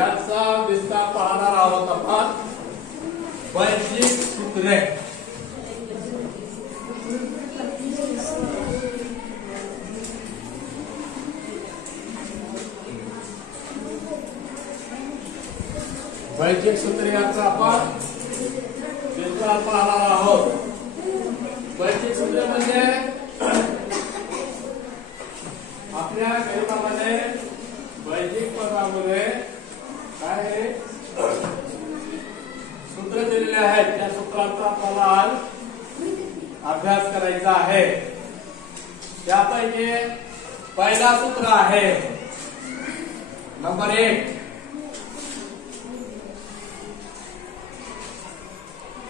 याचा विस्तार पाहणार आहोत आपण. वैश्विक सूत्रे. वैश्विक सूत्रे याचा आपण विस्तार पाहणार आहोत. वैश्विक सूत्रे म्हणजे आपल्या गणितामध्ये वैदिक पदामध्ये काय आहे सूत्र दिलेले आहेत. त्या सूत्रांचा आपल्याला आज अभ्यास करायचा आहे. त्यापैकी पहिला सूत्र आहे नंबर 1.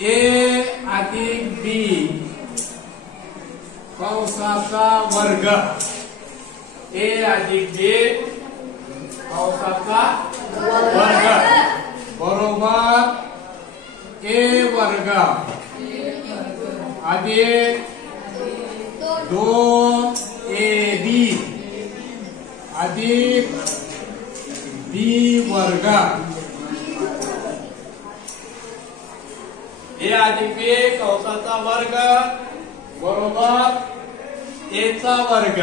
ए अधिक बी कंसाचा वर्ग. ए अधिक बी कंसाचा वर्ग बरोबर ए वर्ग अधिक 2ab अधिक बी वर्ग. ए अधिक बी कंसाचा वर्ग बरोबर ए चा वर्ग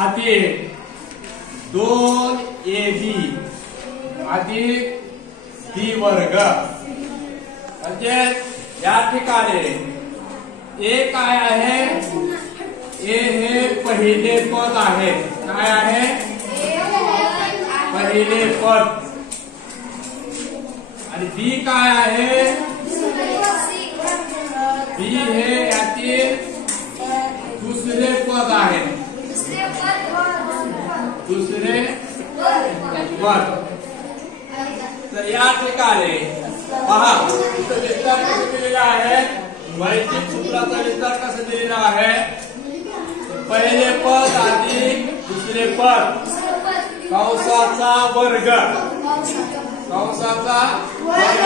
अधिक 2ab अधिक बी वर्ग. म्हणजे या ठिकाणी ए काय आहे? ए हे पहिले पद आहे. काय आहे? पहिले पद. आणि बी काय आहे? बी हे यातील दुसरे पद आहे. दुसरे पद. तर या ठिकाणी पहा विस्तार कसा दिलेला आहे. वैदिक सूत्राचा विस्तार कसा दिलेला आहे? पहिले पद अधिक दुसरे पद कंसाचा वर्ग. कंसाचा वर्ग.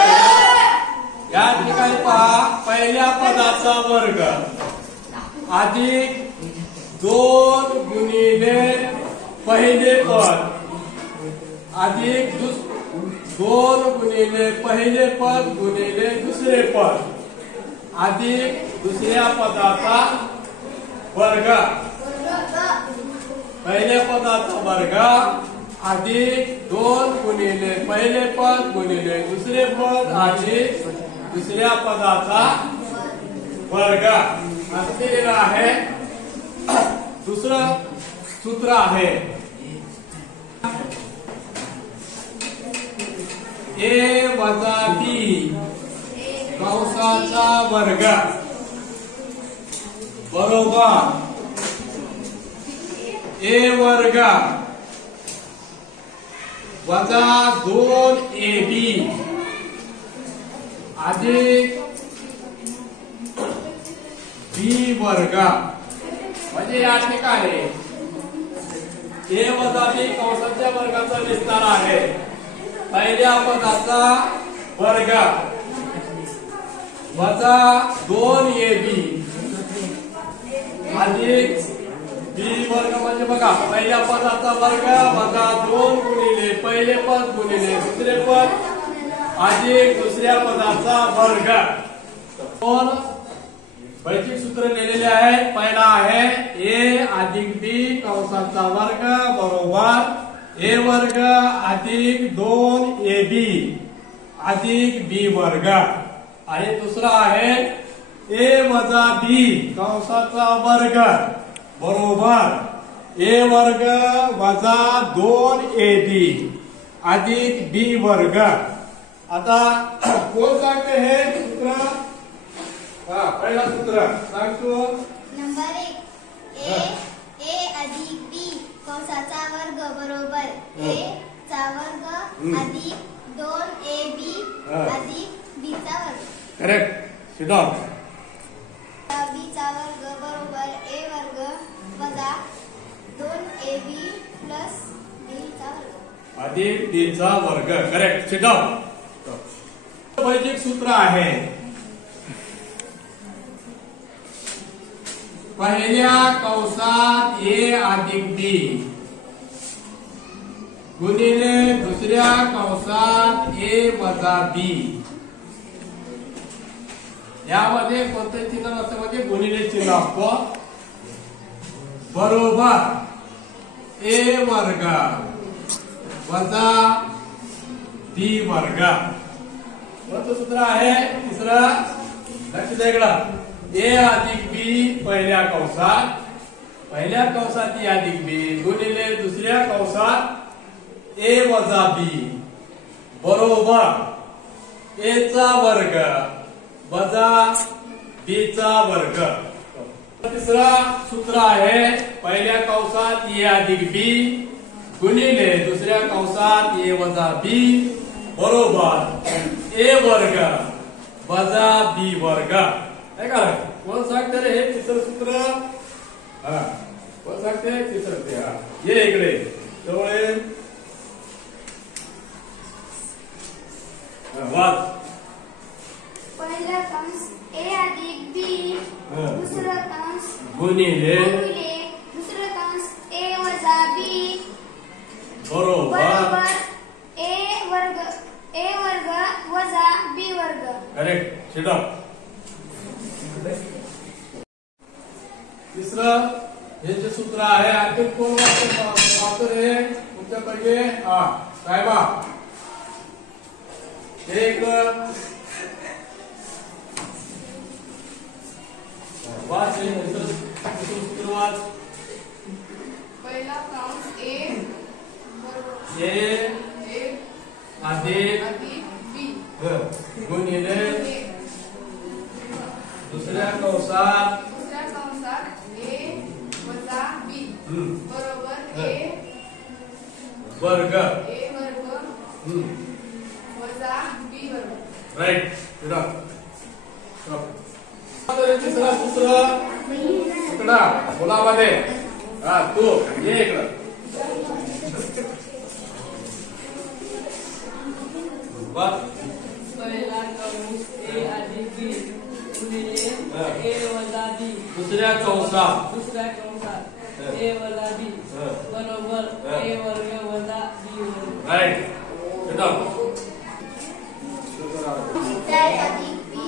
या ठिकाणी पहा पहिल्या पदाचा वर्ग अधिक 2 गुणिले पहिले पद अधिक 2 गुणिले पहिले पद गुणिले दुसरे पद अधिक दुसऱ्या पदाचा वर्ग. पहिल्या पदाचा वर्ग अधिक 2 गुणिले पहिले पद गुणिले दुसरे पद अधिक दुसऱ्या पदाचा वर्ग असं दिलेलं आहे. दुसरं सूत्र आहे ए वजा बी कंसाचा वर्ग बरोबर ए वर्ग वजा 2ab अधिक बी वर्ग. म्हणजे या ठिकाणी ए वजा बी कंसाच्या वर्गाचा विस्तार आहे. पहिल्या पदाचा वर्ग वजा 2ab अधिक बी वर्ग. म्हणजे बघा पहिल्या पदाचा वर्ग वजा 2 गुणिले पहिले पद गुणिले दुसरे पद अधिक दुसऱ्या पदाचा वर्ग. दोन वैदिक सूत्र लिहिलेले आहेत. पहिला आहे ए अधिक बी कंसाचा वर्ग बरोबर ए वर्ग अधिक 2ab अधिक बी वर्ग. आणि दुसरा आहे ए वजा बी कंसाचा वर्ग बरोबर ए वर्ग वजा 2ab अधिक बी वर्ग. आता कोण सांगते हे सूत्र? पहिला सूत्र सांगतो नंबर 1 ए अधिक बी कंसाचा वर्ग बरोबर ए चा वर्ग अधिक 2ab अधिक बी चा वर्ग. करेक्ट. Sit down. बी चा वर्ग बरोबर ए वर्ग वजा 2ab प्लस बी चा वर्ग अधिक बी चा वर्ग. करेक्ट. Sit down. वैदिक सूत्र आहे पहिल्या कंसात ए अधिक बी गुणिले दुसऱ्या कंसात ए वजा बी. यामध्ये कोणतं चिन्ह नसतं म्हणजे गुणिले चिन्ह असतो. बरोबर ए वर्ग वजा बी वर्ग. कोणतं सूत्र आहे तिसरं? लक्ष द्या इकडं. ए अधिक बी पहिल्या कंसात ए अधिक बी गुणिले दुसऱ्या कंसात ए वजा बी बरोबर ए चा वर्ग वजा बी चा वर्ग. तिसरा सूत्र आहे पहिल्या कंसात ए अधिक बी गुणिले दुसऱ्या कंसात ए वजा बी बरोबर ए वर्ग वजा बी वर्ग. है का? कोण सांगते रे हे तिसरं सूत्र? हा कोण सांगते तिसरं ते? हा ये इकडे जवळ वाच. पहिला कंस ए अधिक बी दुसरं कंस गुणिले दुसरं कंस ए वजा बी बरोबर ए वर्ग वजा बी वर्ग. करेक्ट. Shit up. तिसरं हे जे सूत्र आहे आणखी कोण वाचतो रे तुमच्याकडे? हा साहेबा एक वाच. सूत्र वाच. पहिला कंस ए अधिक बी गुणिले दुसऱ्या कंसात ए वजा बी बरोबर ए वर्ग वजा बी वर्ग. राईट. तिसरा सूत्र इकडा मुलामध्ये. हा तू ये इकडं. पहिला कंस ए अधिक बी गुणिले ए वजा बी दुसऱ्या कंसात ए वजा बी बरोबर ए वर्ग वजा बी वर्ग. राईट. ए अधिक बी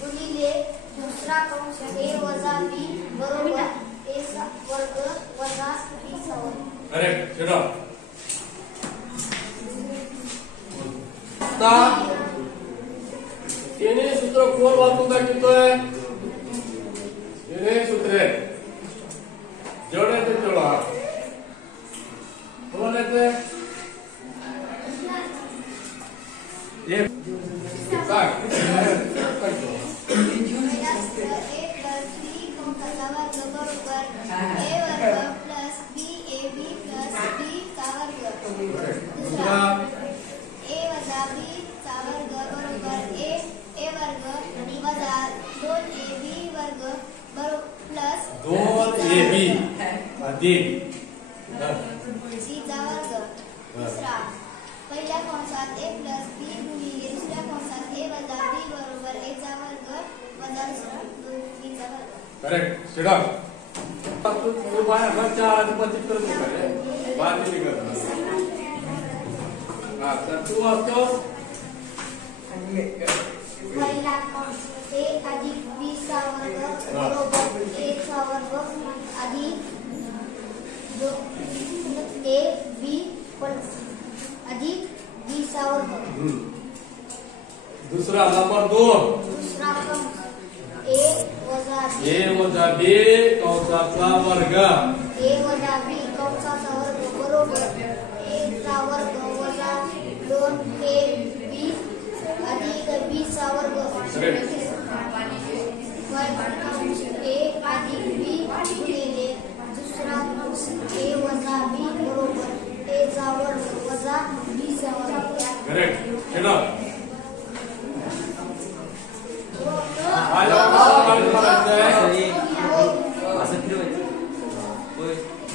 गुणिले दुसरा कंस ए वजा बी बरोबर ए चा वर्ग वजा बी चा वर्ग. करेक्ट. तिन्ही सूत्र कोण वाचून दाखवतोय? तिन्ही सूत्रे जेवढे ते तेवढा कोण येते? सांग. ए प्लस बी कंसाचा वर्ग बरोबर ए वर्ग plus B A B plus बी चा वर्ग. दुसरा ए वजा बी चा वर्ग बरोबर ए वर्ग वजा 2ab वर्ग प्लस 2ab अधिक सी चा वर्ग. तिसरा पहिल्या कंसात ए प्लस बी गुणिले दुसऱ्या कंसात ए वजा बी बरोबर ए चा वर्ग वजा दुसरा 2b चा वर्ग. करेक्ट. शिडा तू बाहेर चार पत्ती करत होता रे बाहेर निघत. हा तर तू वाचतोस. पहिला कंस ए अधिक बी चा वर्ग बरोबर ए चा वर्ग अधिक ए बी अधिक बी चा वर्ग. दुसरा नंबर 2 दुसरा कंस ए वजा बी कंसाचा वर्ग ए वजा बी कंसाचा वर्ग बरोबर ए चा वर्ग वजा 2ab अधिक बी चा वर्ग. ए अधिक बी गुणिले दुसरा कंस ए वजा बी बरोबर ए चा वर्ग वजा बी चा वर्ग. करेक्ट.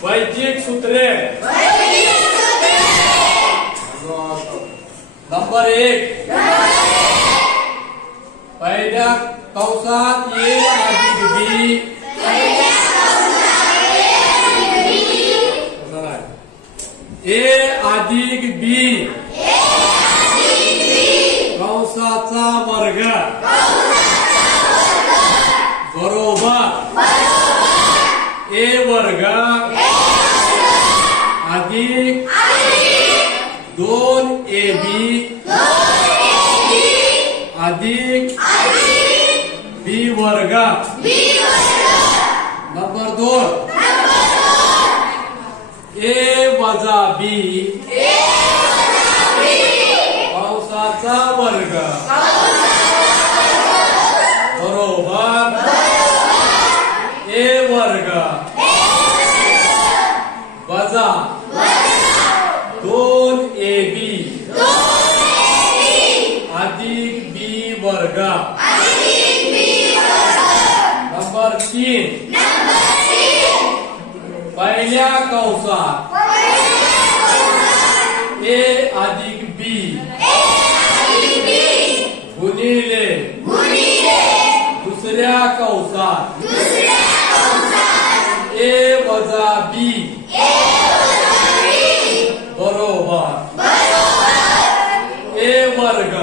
वैदिक सूत्रे नंबर 1 पहिल्या कंसात ए अधिक बी ए अधिक बी कंसाचा वर्ग बरोबर ए वर्ग अधिक 2ab अधिक बी वर्ग नंबर 2 ए वजा बी कंसाचा वर्ग बरोबर ए वर्ग वजा 2ab अधिक बी वर्ग नंबर 3 पहिल्या कंसात ए अधिक बी गुणिले दुसऱ्या कंसात ए वजा बी बरोबर ए वर्ग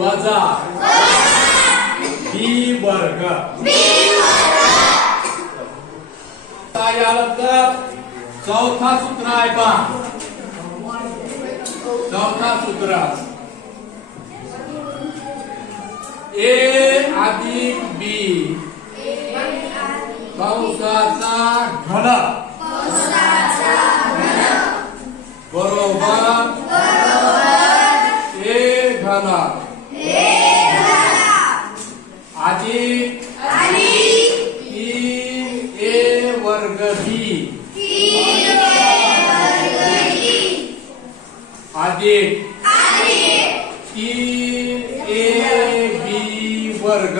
वजा बी वर्ग यानंतर चौथा सूत्र आहे पहा चौथा सूत्र ए अधिक बी कंसाचा घन बरोबर ए घन अधिक 3a वर्ग बी अधिक 3ab वर्ग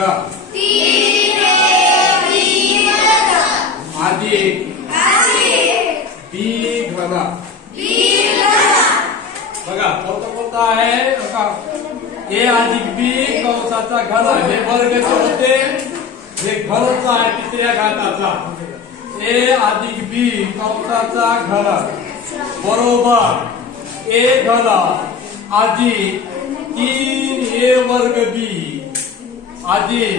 अधिक बी घन बघा कोणता आहे ए अधिक बी कंसाचा घन हे वर्गचे होते हे घनचा आहे तिसऱ्या घाताचा ए अधिक बी कंसाचा घन बरोबर ए घन अधिक 3a वर्ग बी अधिक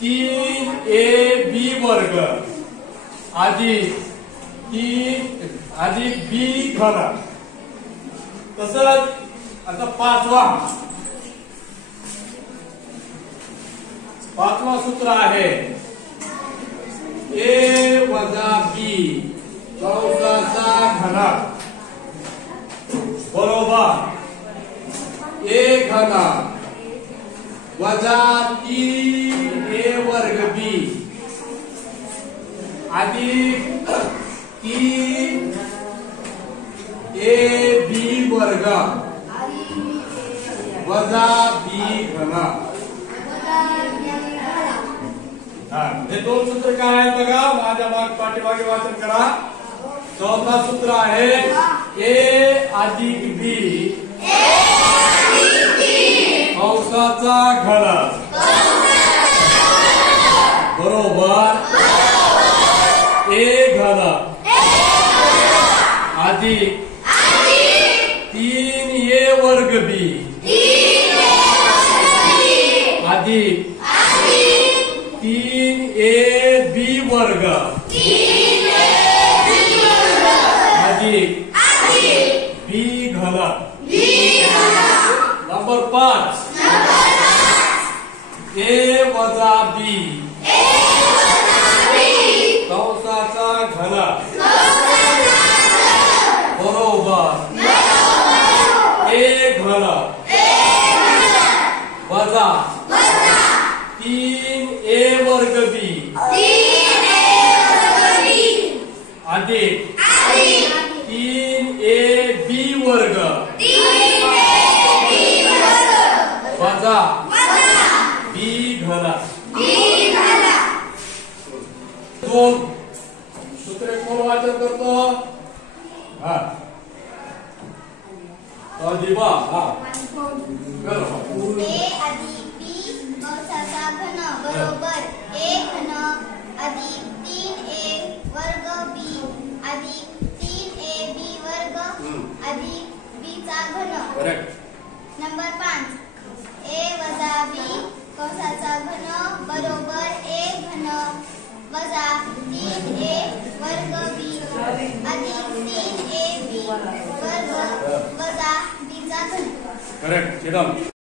3ab वर्ग अधिक बी घन तसंच आता पाचवा सूत्र आहे ए वजा बी कंसाचा घन बरोबर ए घन वजा 3a वर्ग बी अधिक 3ab वर्ग वजा बी घन हे दोन सूत्र काय आहेत बघा माझ्या पाठीमागे वाचन करा चौथा सूत्र आहे ए अधिक बी कंसाचा घन बरोबर ए घन अधिक 3a वर्ग बी अधिक 3ab वर्ग अधिक बी घन नंबर 5 ए वजा बी कंसाचा घन बरोबर ए घन वजा 3a वर्ग बी अधिक 3ab वर्ग वजा बी घन दोन सूत्रे कोण वाचन करतो हा दिवा हा ए अधिक बी कंसाचा घन बरोबर ए घन अधिक 3a वर्ग बी अधिक 3 करेक्ट. नंबर 5 a वजा b कंसाचा घन बरोबर a घन वजा 3a वर्ग b अधिक 3ab वर्ग वजा b चा घन. करेक्ट.